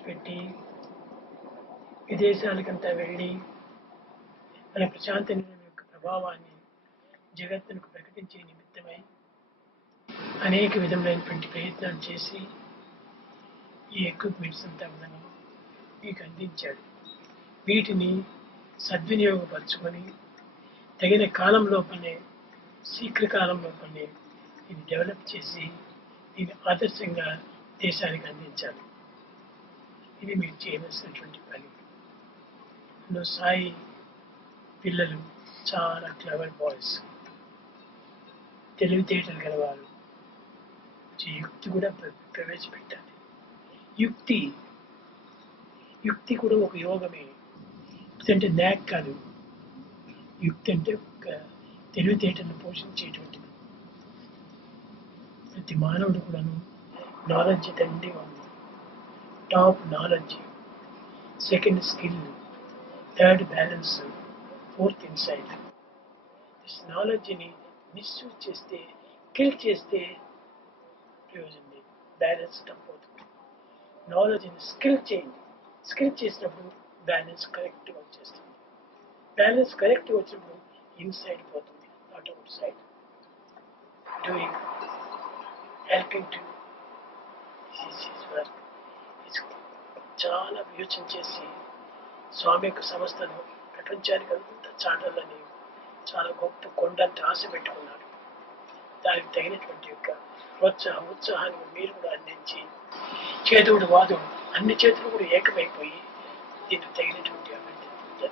విడిచిపెట్టి విదేశాలకంతా వెళ్ళి మన ప్రశాంత నిలయం యొక్క ప్రభావాన్ని జగత్తునకు ప్రకటించే నిమిత్తమై అనేక విధములైనటువంటి ప్రయత్నాలు చేసి ఈ ఎక్విప్మెంట్స్ అంతా కూడా మీకు అందించాడు. వీటిని సద్వినియోగపరచుకొని తగిన కాలం లోపలనే శీఘ్రకాలం లోపలనే ఇది డెవలప్ చేసి దీన్ని ఆదర్శంగా దేశానికి అందించాలి. ఇది మీరు చేయవలసినటువంటి పని. ఇందులో సాయి పిల్లలు చాలా క్లవర్ బాయ్స్, తెలివితేటలు గలవారు. యుక్తి కూడా ప్రవేశపెట్టాలి. యుక్తి కూడా ఒక యోగమే. యుక్తి అంటే న్యాక్ కాదు. యుక్తి అంటే ఒక తెలివితేటలను పోషించేటువంటిది. ప్రతి మానవుడు కూడాను నాలెడ్జ్ దండిగా ఉంది. Top knowledge, second skill, third balance, fourth insight. This నాలెడ్జ్ని మిస్యూజ్ చేస్తే, కిల్ చేస్తే ప్రయోజనం లేదు. బ్యాలెన్స్ తప్పవుతుంది. నాలెడ్జ్ని స్కిల్ చేయండి. స్కిల్ చేసినప్పుడు బ్యాలెన్స్ కరెక్ట్గా వచ్చేస్తుంది. బ్యాలెన్స్ కరెక్ట్గా వచ్చినప్పుడు ఇన్సైడ్ పోతుంది, not out side. Doing, helping to this work. చాలా యోచన చేసి స్వామి యొక్క సంస్థను ప్రపంచానికి అంతా చాటాలని చాలా గొప్ప కొండంత ఆశ పెట్టుకున్నాడు. దానికి తగినటువంటి యొక్క ఉత్సాహాన్ని మీరు కూడా అందించి, చేతుడు వాదుడు అన్ని చేతులు కూడా ఏకమైపోయి దీనికి తగినటువంటి అభివృద్ధి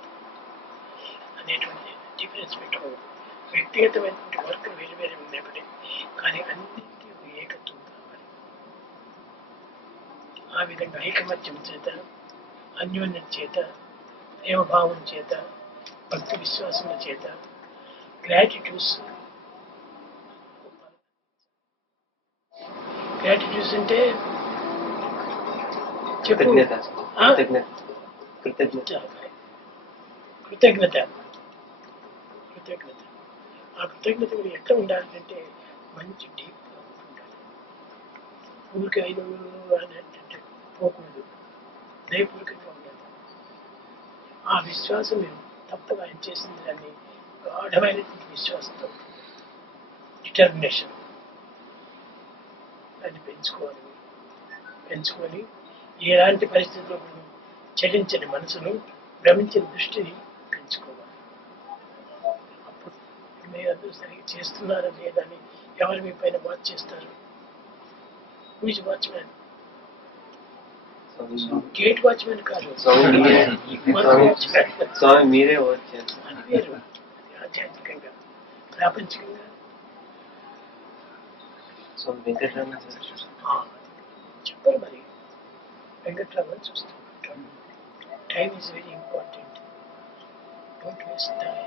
అనేటువంటి డిఫరెన్స్ పెట్టుకోవడం. వ్యక్తిగతమైనటువంటి వర్క్ వేరు వేరు ఉన్నప్పటికీ కానీ అన్నింటికీ ఏకత్వం కావాలి. ఆ విధంగా ఐకమత్యం చేత, అన్యోన్యం చేత, ప్రేమభావం చేత, భక్తి విశ్వాసముల చేత, గ్రాటిట్యూడ్స్ అంటే కృతజ్ఞత. ఆ కృతజ్ఞత కూడా ఎట్లా ఉండాలంటే మంచి డీప్గా ఉండాలి. ఊరికి 5 అంటే పోకూడదు, దయపూర్వకంగా ఉండాలి. ఆ విశ్వాసం మేము తప్పగా ఆయన చేసింది దాన్ని గాఢమైనటువంటి విశ్వాసంతో డిటర్మినేషన్ దాన్ని పెంచుకొని ఎలాంటి పరిస్థితుల్లో చలించని మనసును, భ్రమించిన దృష్టిని పెంచుకోవాలి. అప్పుడు మీరు అందరూ సరిగ్గా చేస్తున్నారా లేదని ఎవరు మీ పైన వాచ్ చేస్తారు? Whose watchman? గేట్ వాచ్మెన్ కాదు, మీరే అది వేరు. ఆధ్యాత్మికంగా, ప్రాపంచికంగా చెప్పరు. మరి వెంకట్రామన్ చూస్తున్నాం. Time is very important. Don't waste time.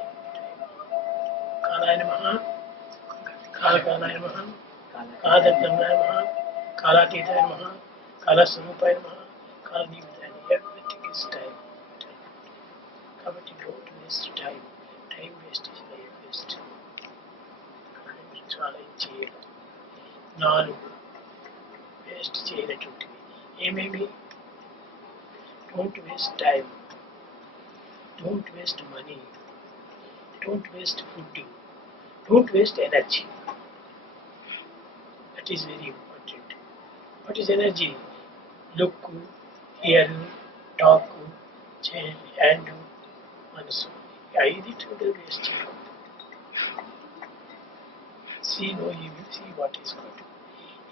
కాలాయ నమః, కాలకాలాయ నమః, కాలదత్తాయ నమః, కాలాతీతాయ నమః, కాలస్వరూపాయ నమః, కాలనిమిత్తాయ నమః. Everything is time. కాబట్టి don't waste time. Time waste is life waste. చాలా చేయాలి. 4 వేస్ట్ చేయనటువంటివి ఏమేమి? Don't waste time, don't waste money, don't waste food, don't waste energy. That is very important. What is energy? Look, hear, talk, hand, మనసు. 5 waste చేయకూడదు. See no evil, see what is good.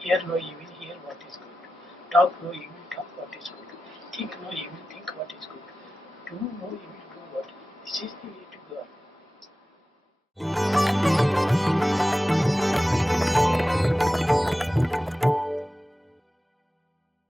Hear no evil, hear what is good. Talk no evil, talk what is good. Think no evil, think what is good. Do no evil, do what. This is the